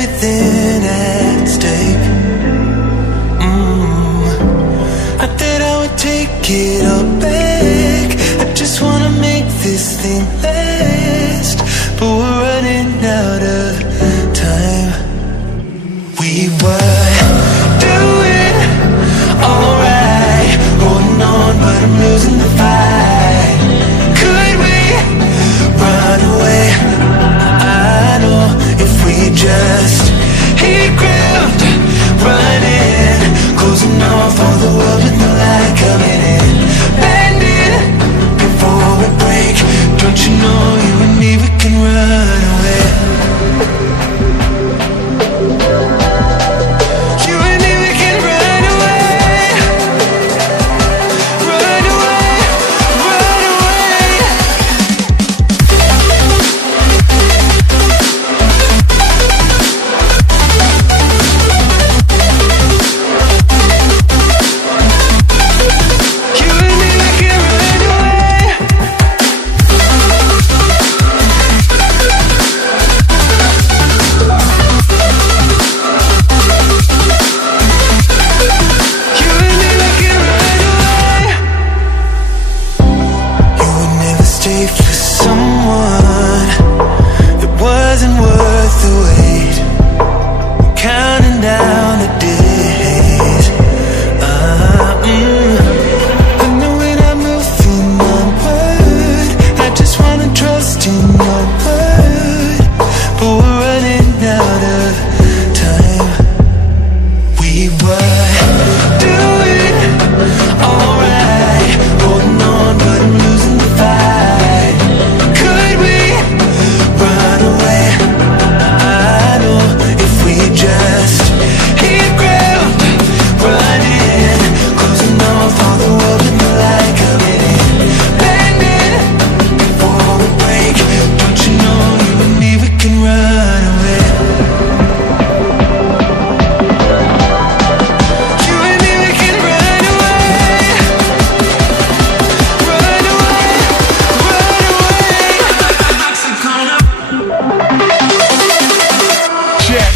everything at stake. I thought I would take it all back. I just wanna make this thing last, but we're running out of time. We were doing alright, holding on, but I'm losing the fight. Could we run away? I know if we just hit ground, running, closing off all the world with no light coming in, bending before we break. Don't you know you and me, we can run away. You and me, we can run away. Run away, run away. You and me, we can run away. You and me, we can run away. You would never stay for someone that wasn't worth the wait. Counting down the days. I know when I'm moving onward, I just wanna trust in your word, but we're running out of time. We were doing alright, holding on, but I'm losing the fight. Could we run away? I know if we just hit ground, running, closing off all the world with no light coming in, bending before we break. Don't you know you and me, we can run away. You and me, we can run away. Run away, run away. Check.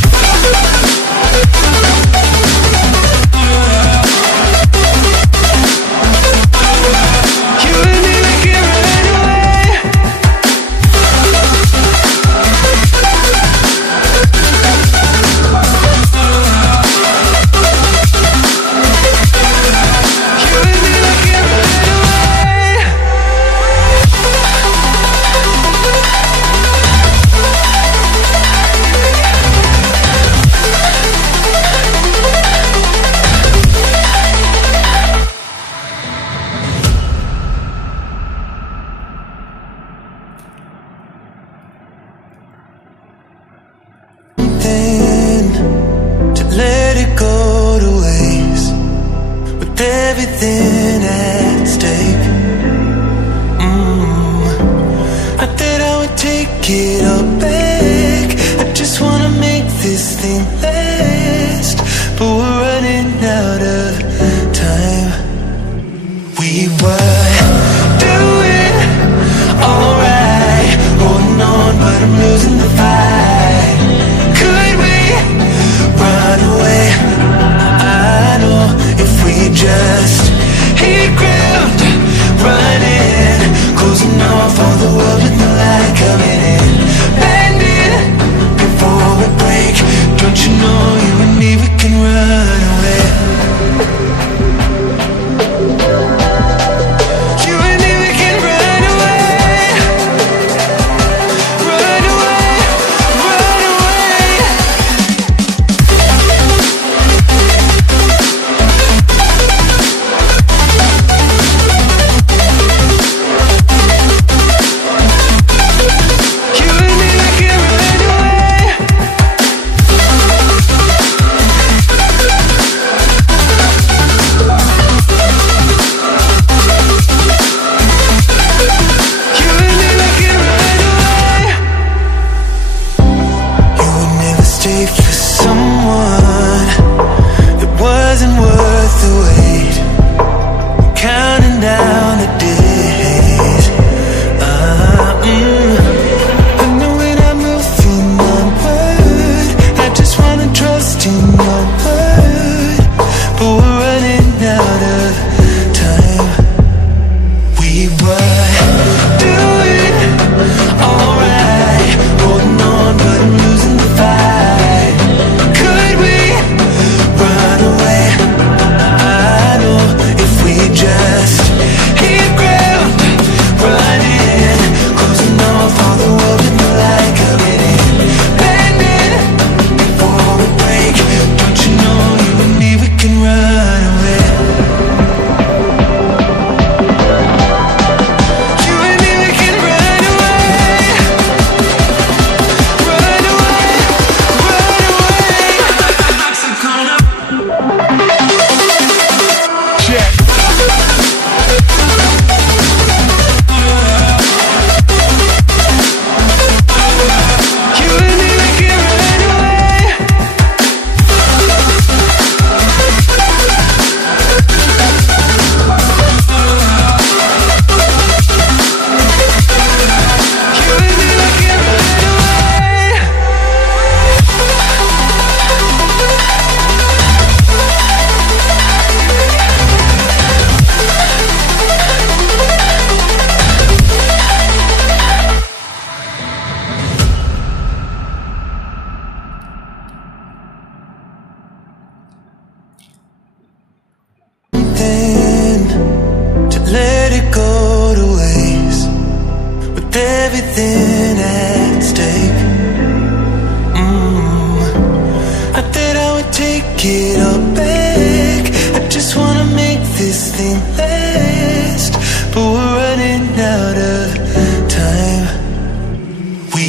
You and me, we can run away. You and me, we can run away. Then to let it go to waste, with everything at stake. I thought I would take it all back. I just wanna make this thing last, but we're running out of time. We were doing alright, holding on, but I'm losing the fight. Could we run away? I know if we just hit ground, running, closing off all the world with no light coming in, bending before we break. Don't you know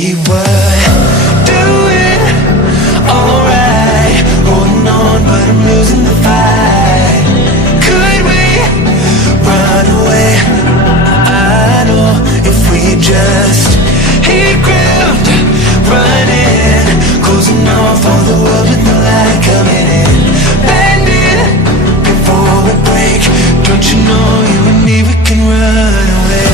We were doing alright, holding on, but I'm losing the fight. Could we run away? I know if we just hit ground, running, closing off all the world with no light coming in, bending before we break. Don't you know you and me, we can run away.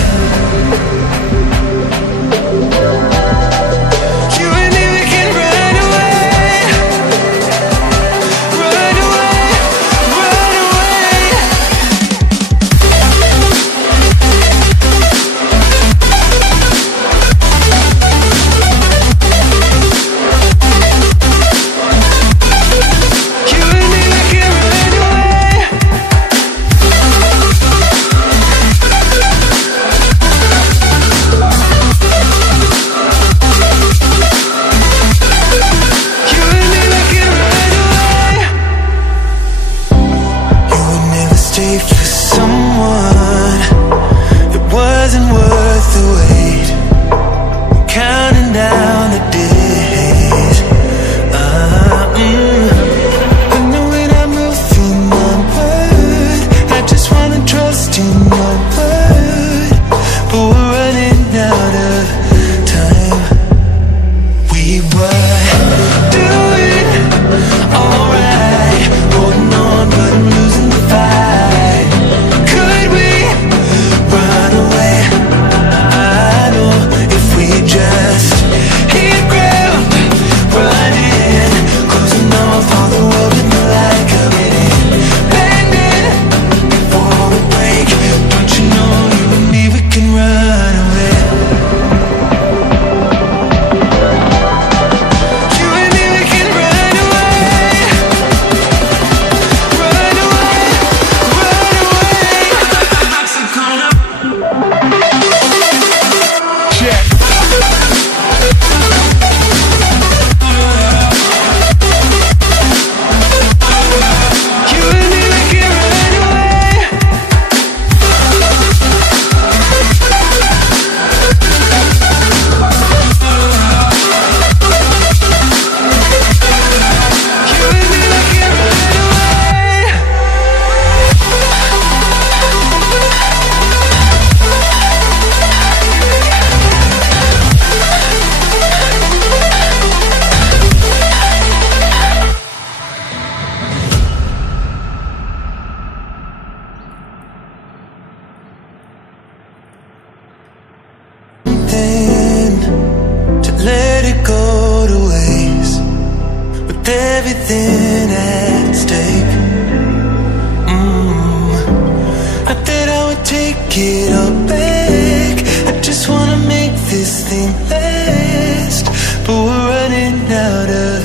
Everything at stake. I thought I would take it all back. I just wanna make this thing last, but we're running out of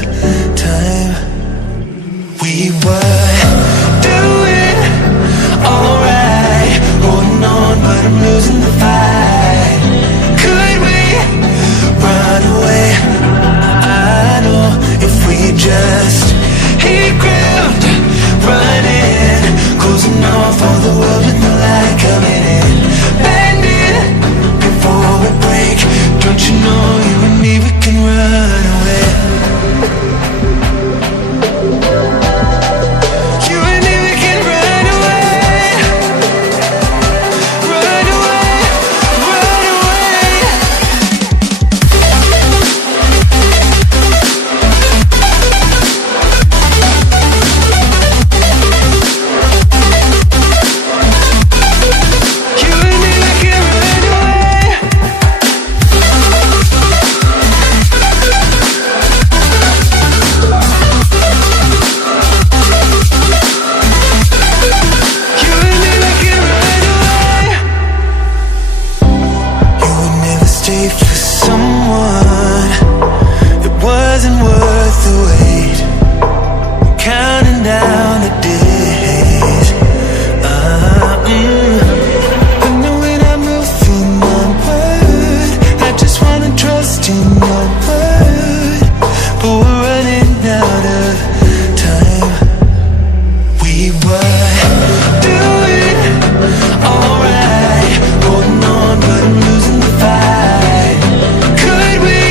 time. We were doing alright, holding on, but I'm losing the fight. Could we run away? I know if we just hit ground, running, closing off all the world with no light coming in, bending before we break. Don't you know you and me, we can run away. You and me, we can run away. Run away, run away. Could we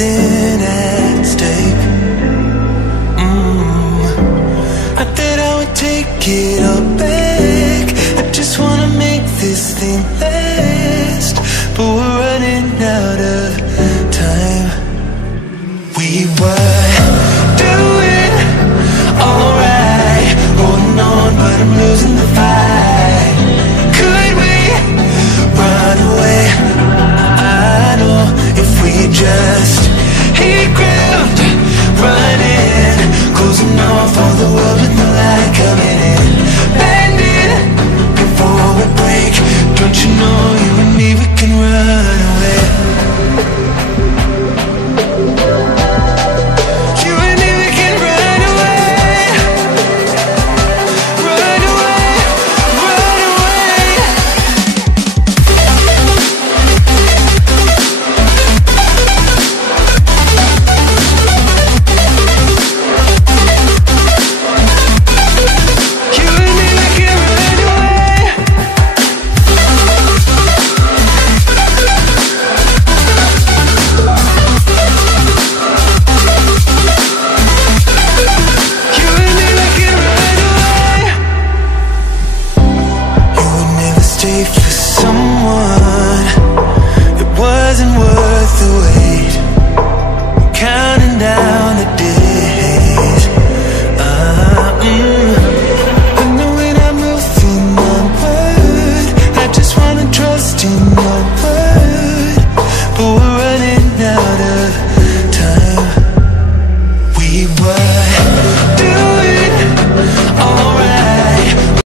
everything at stake. I thought I would take it